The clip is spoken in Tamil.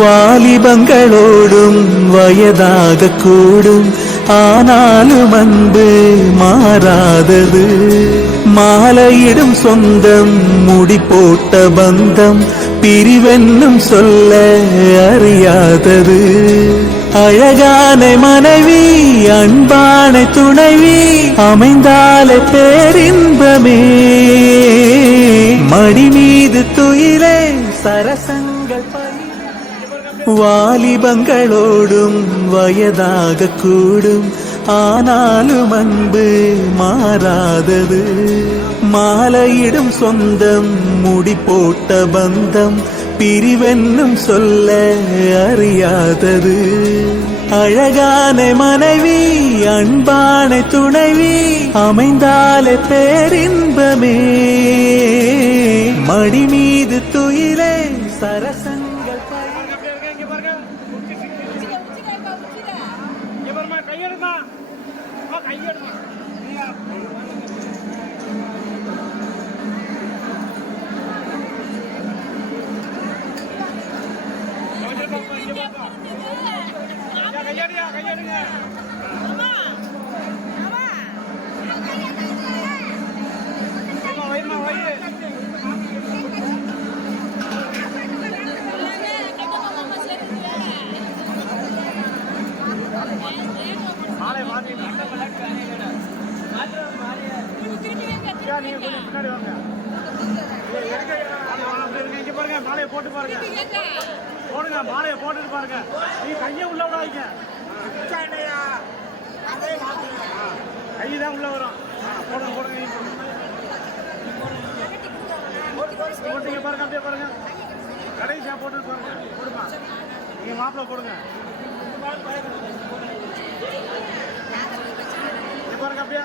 வாலிபங்களோடும் வயதாக கூடும், ஆனாலும் அன்பு மாறாதது. மாலையிடும் சொந்தம், முடி போட்ட பந்தம், பிரிவென்னும் சொல்ல அறியாதது. அழகான மனைவி, அன்பான துணைவி அமைந்தாலே பேரின்பமே. மடி மீது துயிலே சரசங்கள் வாலிபங்களோடும் வயதாக கூடும், ஆனாலும் அன்பு மாறாதது. மாலையிடும் சொந்தம், முடி போட்ட பந்தம், பிரிவென்னும் சொல்ல அறியாதது. அழகான மனைவி, அன்பான துணைவி அமைந்தாலே பேரின்பமே. மடி மீது துயிலே சரசங்கள் மாலையை போட்டு பாருங்க, போடுங்க, மாலையை போட்டுட்டு பாருங்க. நீ கையை உள்ள விடாதீங்க, கைதான் உள்ள வரும். போடுங்க போடுங்க, போட்டீங்க பாருங்க, அப்படியே பாருங்க, கடைசியா போட்டு பாருங்க. போடுமா, நீங்க மாப்பிள்ள போடுங்க பாருங்க, அப்படியே